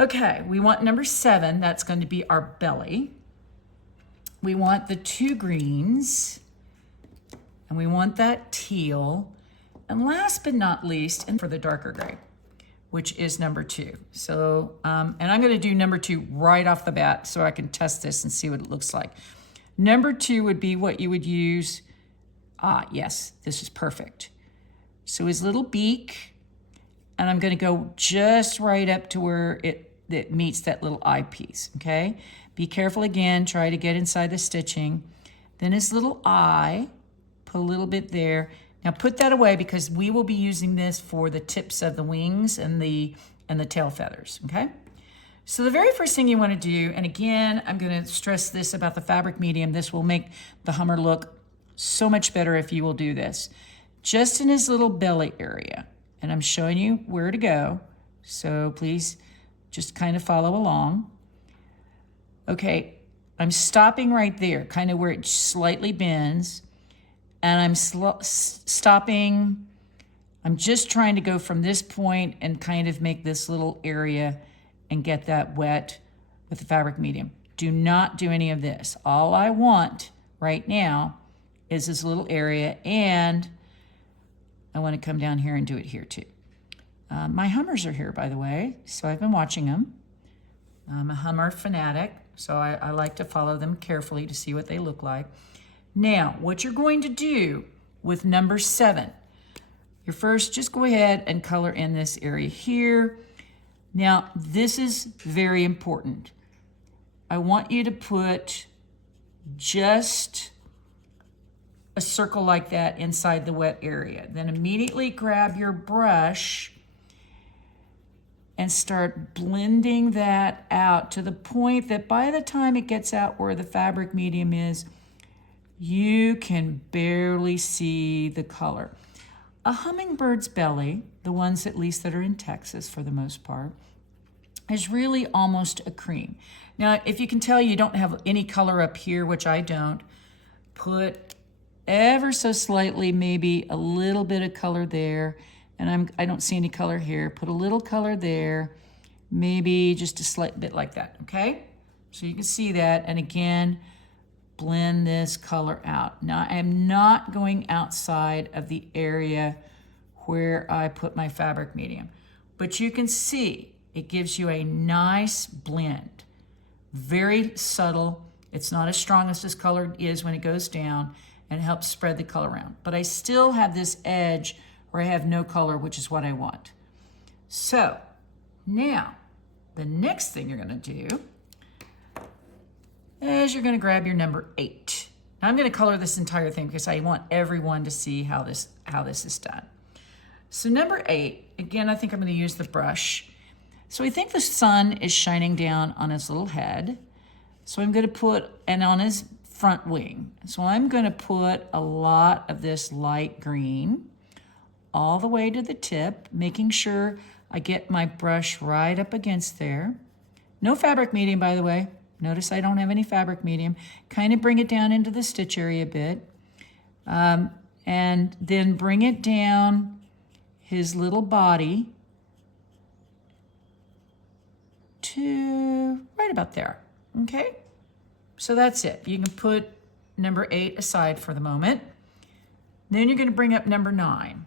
Okay, we want number 7. That's going to be our belly. We want the 2 greens, and we want that teal. And last but not least, and for the darker gray, which is number 2. So, and I'm going to do number 2 right off the bat so I can test this and see what it looks like. Number 2 would be what you would use. Yes, this is perfect. So his little beak, and I'm going to go just right up to where it meets that little eyepiece, okay? Be careful again, try to get inside the stitching. Then his little eye, put a little bit there. Now put that away because we will be using this for the tips of the wings and the tail feathers, okay? So the very first thing you want to do, and again, I'm going to stress this about the fabric medium, this will make the Hummer look so much better if you will do this. Just in his little belly area, and I'm showing you where to go, so please just kind of follow along. Okay, I'm stopping right there, kind of where it slightly bends, and I'm stopping. I'm just trying to go from this point and kind of make this little area and get that wet with the fabric medium. Do not do any of this. All I want right now is this little area, and I want to come down here and do it here too. My Hummers are here, by the way, so I've been watching them. I'm a Hummer fanatic, so I like to follow them carefully to see what they look like. Now, what you're going to do with number 7, you're first just go ahead and color in this area here. Now, this is very important. I want you to put just a circle like that inside the wet area. Then immediately grab your brush and start blending that out to the point that by the time it gets out where the fabric medium is, you can barely see the color. A hummingbird's belly, the ones at least that are in Texas for the most part, is really almost a cream. Now, if you can tell you don't have any color up here, which I don't, put ever so slightly, maybe a little bit of color there, and I don't see any color here. Put a little color there, maybe just a slight bit like that, okay? So you can see that, and again, blend this color out. Now, I am not going outside of the area where I put my fabric medium, but you can see it gives you a nice blend. Very subtle. It's not as strong as this color is when it goes down, and helps spread the color around. But I still have this edge where I have no color, which is what I want. So now, the next thing you're gonna do is you're gonna grab your number 8. Now I'm gonna color this entire thing because I want everyone to see how this is done. So number 8, again, I think I'm gonna use the brush. So we think the sun is shining down on his little head. So I'm gonna put, and on his front wing. So I'm gonna put a lot of this light green all the way to the tip, making sure I get my brush right up against there. No fabric medium, by the way. Notice I don't have any fabric medium. Kind of bring it down into the stitch area a bit. And then bring it down his little body to right about there, okay? So that's it. You can put number 8 aside for the moment. Then you're gonna bring up number 9.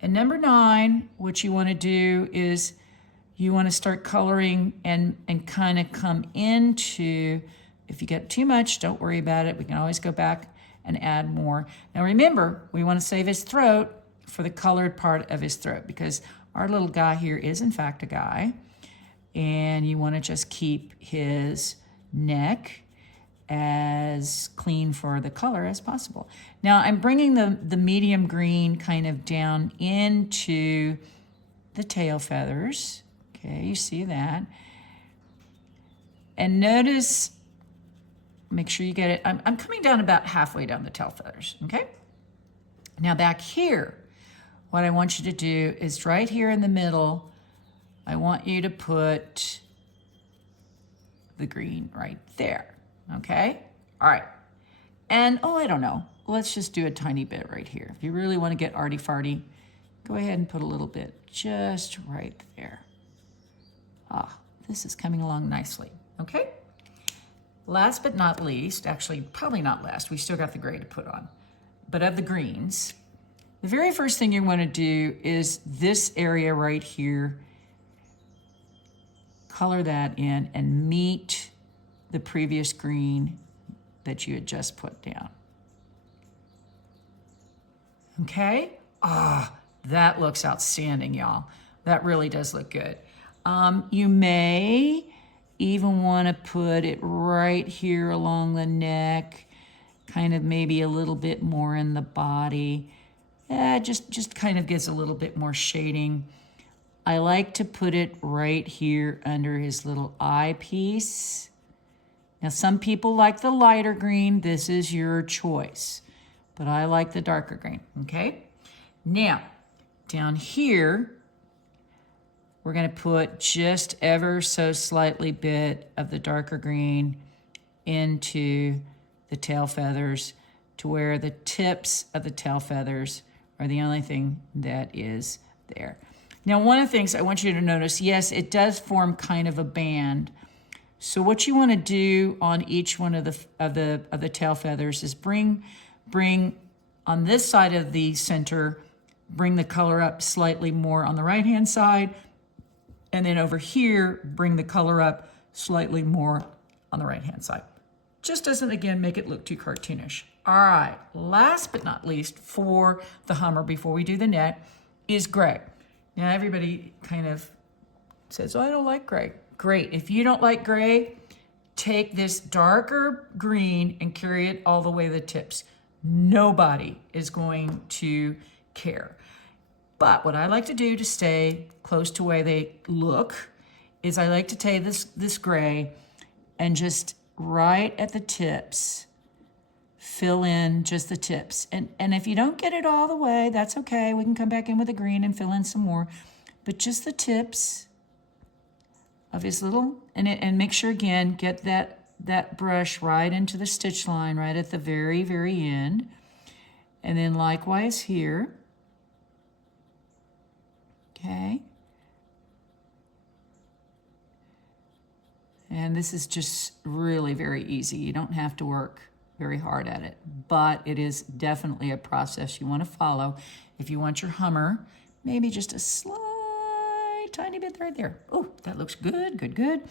And number 9, what you wanna do is you wanna start coloring and kind of come into, if you get too much, don't worry about it. We can always go back and add more. Now remember, we wanna save his throat for the colored part of his throat because our little guy here is in fact a guy. And you wanna just keep his neck as clean for the color as possible. Now I'm bringing the medium green kind of down into the tail feathers. Okay, you see that. And notice, make sure you get it. I'm coming down about halfway down the tail feathers, okay? Now back here, what I want you to do is right here in the middle, I want you to put the green right there. Okay, all right. And, oh, I don't know. Let's just do a tiny bit right here. If you really want to get arty-farty, go ahead and put a little bit just right there. this is coming along nicely, okay? Last but not least, actually probably not last, we still got the gray to put on, but of the greens, the very first thing you want to do is this area right here, color that in and meet the previous green that you had just put down. Okay? Ah, that looks outstanding, y'all. That really does look good. You may even want to put it right here along the neck, kind of maybe a little bit more in the body. Just kind of gives a little bit more shading. I like to put it right here under his little eyepiece. Now, some people like the lighter green. This is your choice, but I like the darker green, okay? Now, down here, we're gonna put just ever so slightly bit of the darker green into the tail feathers to where the tips of the tail feathers are the only thing that is there. Now, one of the things I want you to notice, yes, it does form kind of a band. So what you want to do on each one of the tail feathers is bring on this side of the center, bring the color up slightly more on the right-hand side, and then over here, bring the color up slightly more on the right-hand side. Just doesn't, again, make it look too cartoonish. All right, last but not least for the hummer before we do the neck is gray. Now, everybody kind of says, oh, I don't like gray. Great, if you don't like gray, take this darker green and carry it all the way to the tips. Nobody is going to care. But what I like to do to stay close to where they look is I like to take this gray and just right at the tips, fill in just the tips. And if you don't get it all the way, that's okay. We can come back in with the green and fill in some more. But just the tips of his little, and make sure again, get that brush right into the stitch line right at the very, very end. And then likewise here. Okay. And this is just really very easy. You don't have to work very hard at it, but it is definitely a process you want to follow. If you want your hummer, maybe just a slight tiny bit right there. Oh, that looks good, good, good.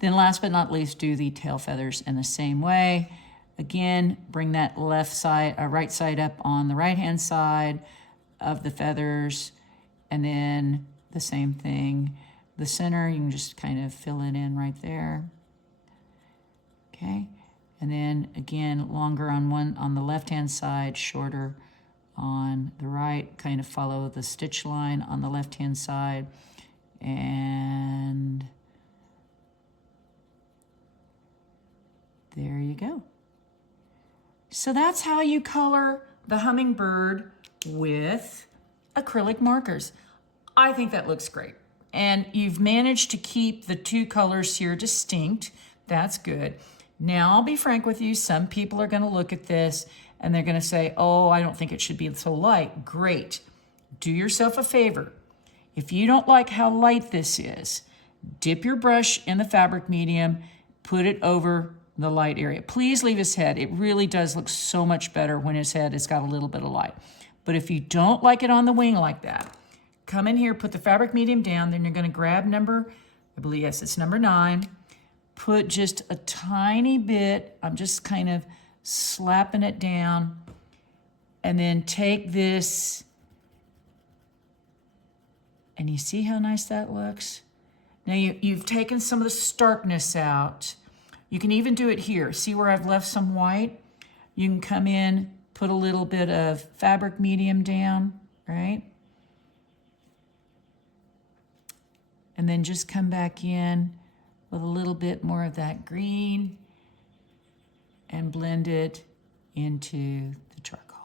Then last but not least, do the tail feathers in the same way. Again, bring that right side up on the right-hand side of the feathers, and then the same thing. The center, you can just kind of fill it in right there. Okay, and then again, longer on the left-hand side, shorter on the right. Kind of follow the stitch line on the left-hand side, and there you go. So that's how you color the hummingbird with acrylic markers. I think that looks great. And you've managed to keep the two colors here distinct. That's good. Now, I'll be frank with you. Some people are going to look at this and they're going to say, oh, I don't think it should be so light. Great. Do yourself a favor. If you don't like how light this is, dip your brush in the fabric medium, put it over the light area. Please leave his head. It really does look so much better when his head has got a little bit of light. But if you don't like it on the wing like that, come in here, put the fabric medium down, then you're going to grab number, I believe, yes, it's number 9. Put just a tiny bit, I'm just kind of slapping it down, and then take this, and you see how nice that looks? Now you've taken some of the starkness out. You can even do it here. See where I've left some white? You can come in, put a little bit of fabric medium down, right? And then just come back in with a little bit more of that green and blend it into the charcoal.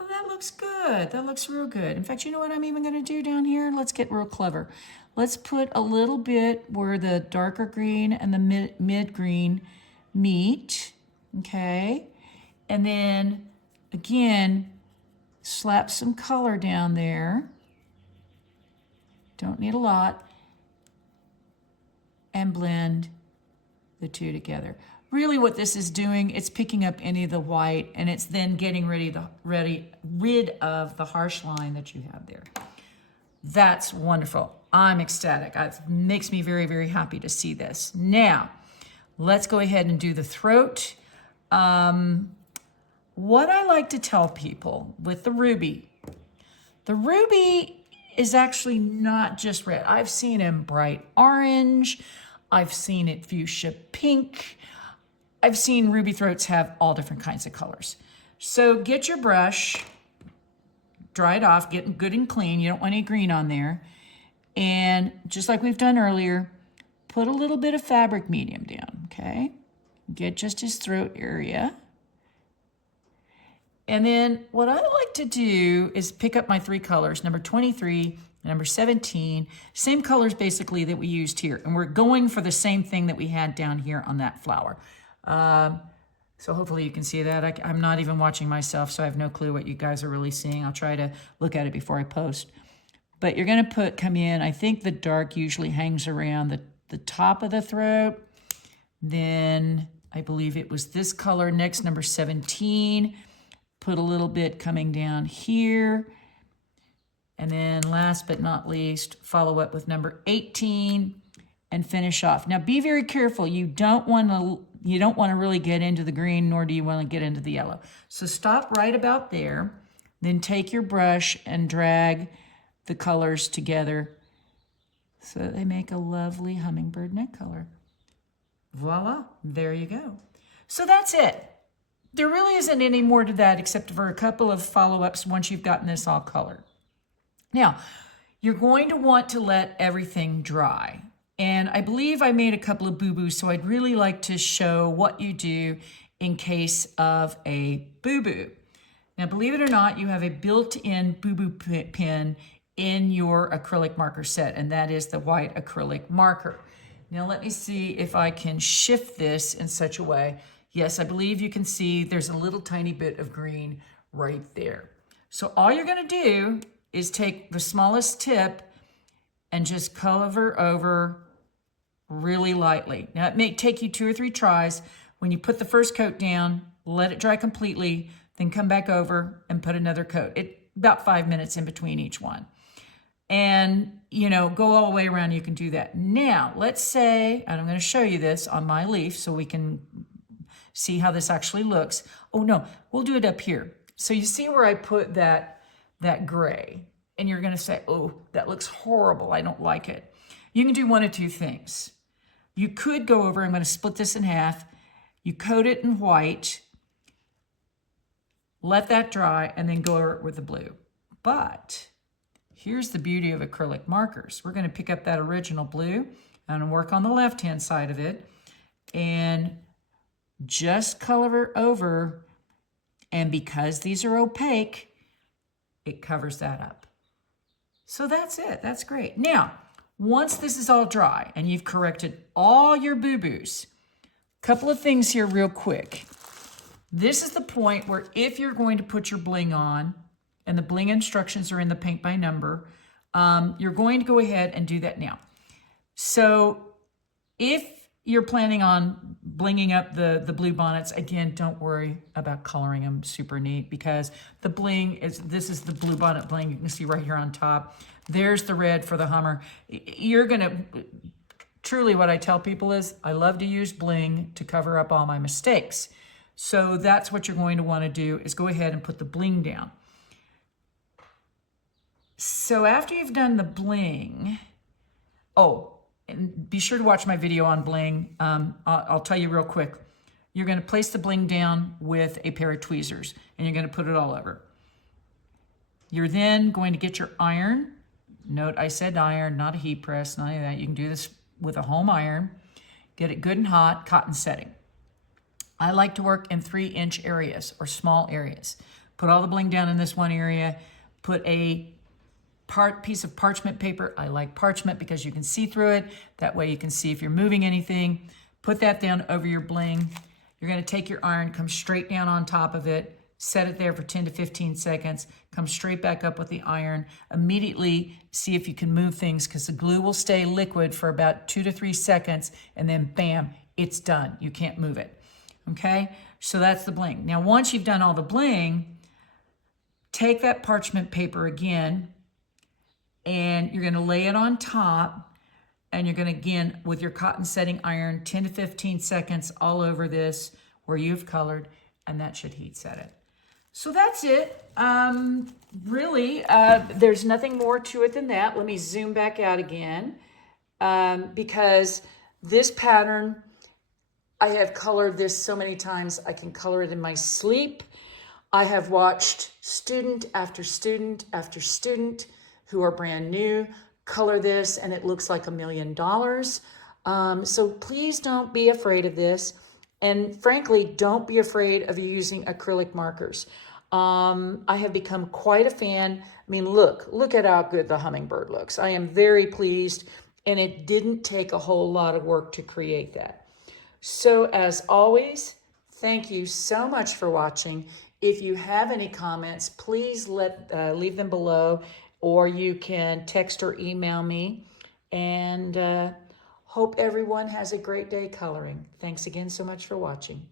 Oh, that looks good. That looks real good. In fact, you know what I'm even going to do down here? Let's get real clever. Let's put a little bit where the darker green and the mid green meet, okay? And then, again, slap some color down there. Don't need a lot. and blend the two together. Really what this is doing, it's picking up any of the white and it's then getting rid of the harsh line that you have there. That's wonderful. I'm ecstatic. It makes me very, very happy to see this. Now, let's go ahead and do the throat. What I like to tell people with the ruby is actually not just red. I've seen him bright orange. I've seen it fuchsia pink. I've seen ruby throats have all different kinds of colors. So get your brush, dry it off, get it good and clean. You don't want any green on there. And just like we've done earlier, put a little bit of fabric medium down, okay? Get just his throat area. And then what I like to do is pick up my 3 colors, number 23, number 17, same colors basically that we used here. And we're going for the same thing that we had down here on that flower. So hopefully you can see that. I'm not even watching myself, so I have no clue what you guys are really seeing. I'll try to look at it before I post. But you're gonna come in, I think the dark usually hangs around the top of the throat. Then I believe it was this color next, number 17. Put a little bit coming down here. And then last but not least, follow up with number 18 and finish off. Now be very careful. You don't want to really get into the green, nor do you want to get into the yellow. So stop right about there. Then take your brush and drag the colors together so that they make a lovely hummingbird neck color. Voila, there you go. So that's it. There really isn't any more to that except for a couple of follow-ups once you've gotten this all colored. Now, you're going to want to let everything dry. And I believe I made a couple of boo-boos, so I'd really like to show what you do in case of a boo-boo. Now, believe it or not, you have a built-in boo-boo pen in your acrylic marker set, and that is the white acrylic marker. Now, let me see if I can shift this in such a way. Yes, I believe you can see there's a little tiny bit of green right there. So all you're gonna do is take the smallest tip and just cover over really lightly. Now it may take you 2 or 3 tries. When you put the first coat down, let it dry completely, then come back over and put another coat. About 5 minutes in between each one. And, you know, go all the way around, you can do that. Now, let's say, and I'm gonna show you this on my leaf so we can see how this actually looks. Oh no, we'll do it up here. So you see where I put that gray, and you're gonna say, oh, that looks horrible, I don't like it. You can do one of 2 things. You could go over, I'm gonna split this in half, you coat it in white, let that dry, and then go over it with the blue. But here's the beauty of acrylic markers. We're gonna pick up that original blue and work on the left-hand side of it, and just color over, and because these are opaque, it covers that up. So that's it, that's great. Now, once this is all dry and you've corrected all your boo-boos, couple of things here real quick. This is the point where if you're going to put your bling on, and the bling instructions are in the paint by number, you're going to go ahead and do that now. So if you're planning on blinging up the blue bonnets, again, don't worry about coloring them super neat, because the bling this is the blue bonnet bling you can see right here on top. There's the red for the Hummer. You're gonna, truly what I tell people is, I love to use bling to cover up all my mistakes. So that's what you're going to wanna do, is go ahead and put the bling down. So after you've done the bling, and be sure to watch my video on bling. I'll tell you real quick. You're gonna place the bling down with a pair of tweezers, and you're gonna put it all over. You're then going to get your iron. Note I said iron, not a heat press, none of that. You can do this with a home iron. Get it good and hot, cotton setting. I like to work in 3-inch areas or small areas. Put all the bling down in this one area, put a piece of parchment paper. I like parchment because you can see through it. That way you can see if you're moving anything. Put that down over your bling. You're gonna take your iron, come straight down on top of it, set it there for 10 to 15 seconds, come straight back up with the iron, immediately see if you can move things because the glue will stay liquid for about 2 to 3 seconds and then bam, it's done. You can't move it. Okay, so that's the bling. Now, once you've done all the bling, take that parchment paper again and you're going to lay it on top and you're going to, again, with your cotton setting iron, 10 to 15 seconds all over this where you've colored, and that should heat set it. So that's it. Really, there's nothing more to it than that. Let me zoom back out again because this pattern, I have colored this so many times, I can color it in my sleep. I have watched student after student after student who are brand new color this, and it looks like $1 million. So please don't be afraid of this. And frankly, don't be afraid of using acrylic markers. I have become quite a fan. I mean, look at how good the hummingbird looks. I am very pleased, and it didn't take a whole lot of work to create that. So as always, thank you so much for watching. If you have any comments, please leave them below, or you can text or email me. And hope everyone has a great day coloring. Thanks again so much for watching.